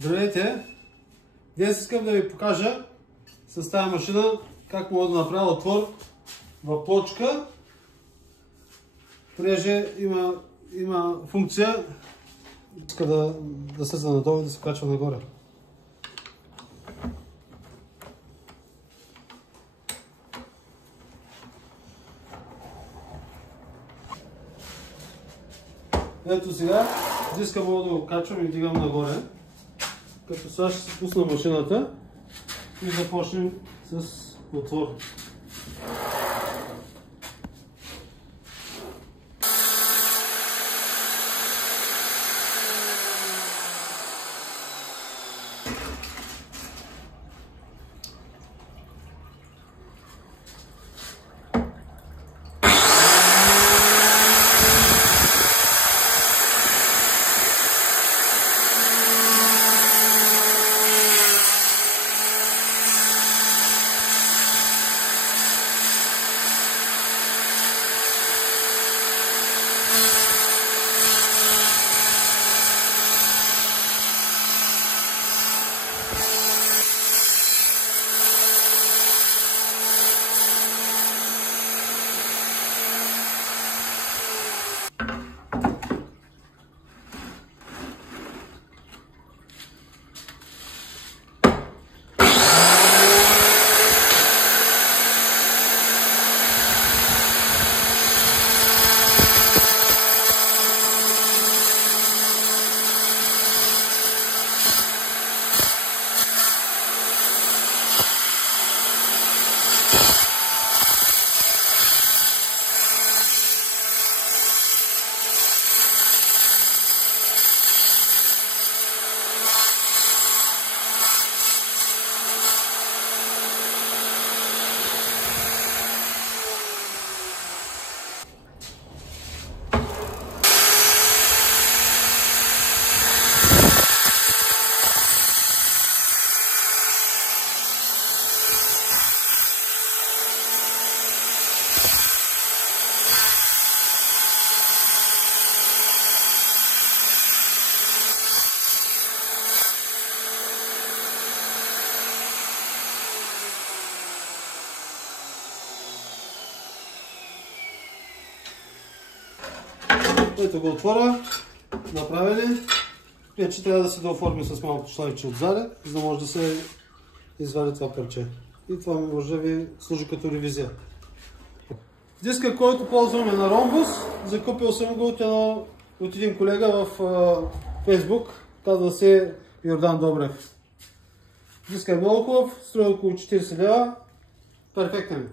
Здравейте! Днес искам да ви покажа с тази машина как мога да направя отвор в плочка, понеже има функция, иска да слиза надолу и да се качва нагоре. Ето сега, диска мога да го качвам и дигам нагоре. Като сега ще се пусна машината и започнем с отвор. Ето го отвора, направени. Вече трябва да се дооформи с малко шлайче отзаде, за да може да се извади това парче. И това може да ви служи като ревизия. Диска, който ползваме на ромбус, закупил съм го от един колега в Facebook, казва се Йордан Добрев. Диска е много хубав, струва около 40 лева, перфектен.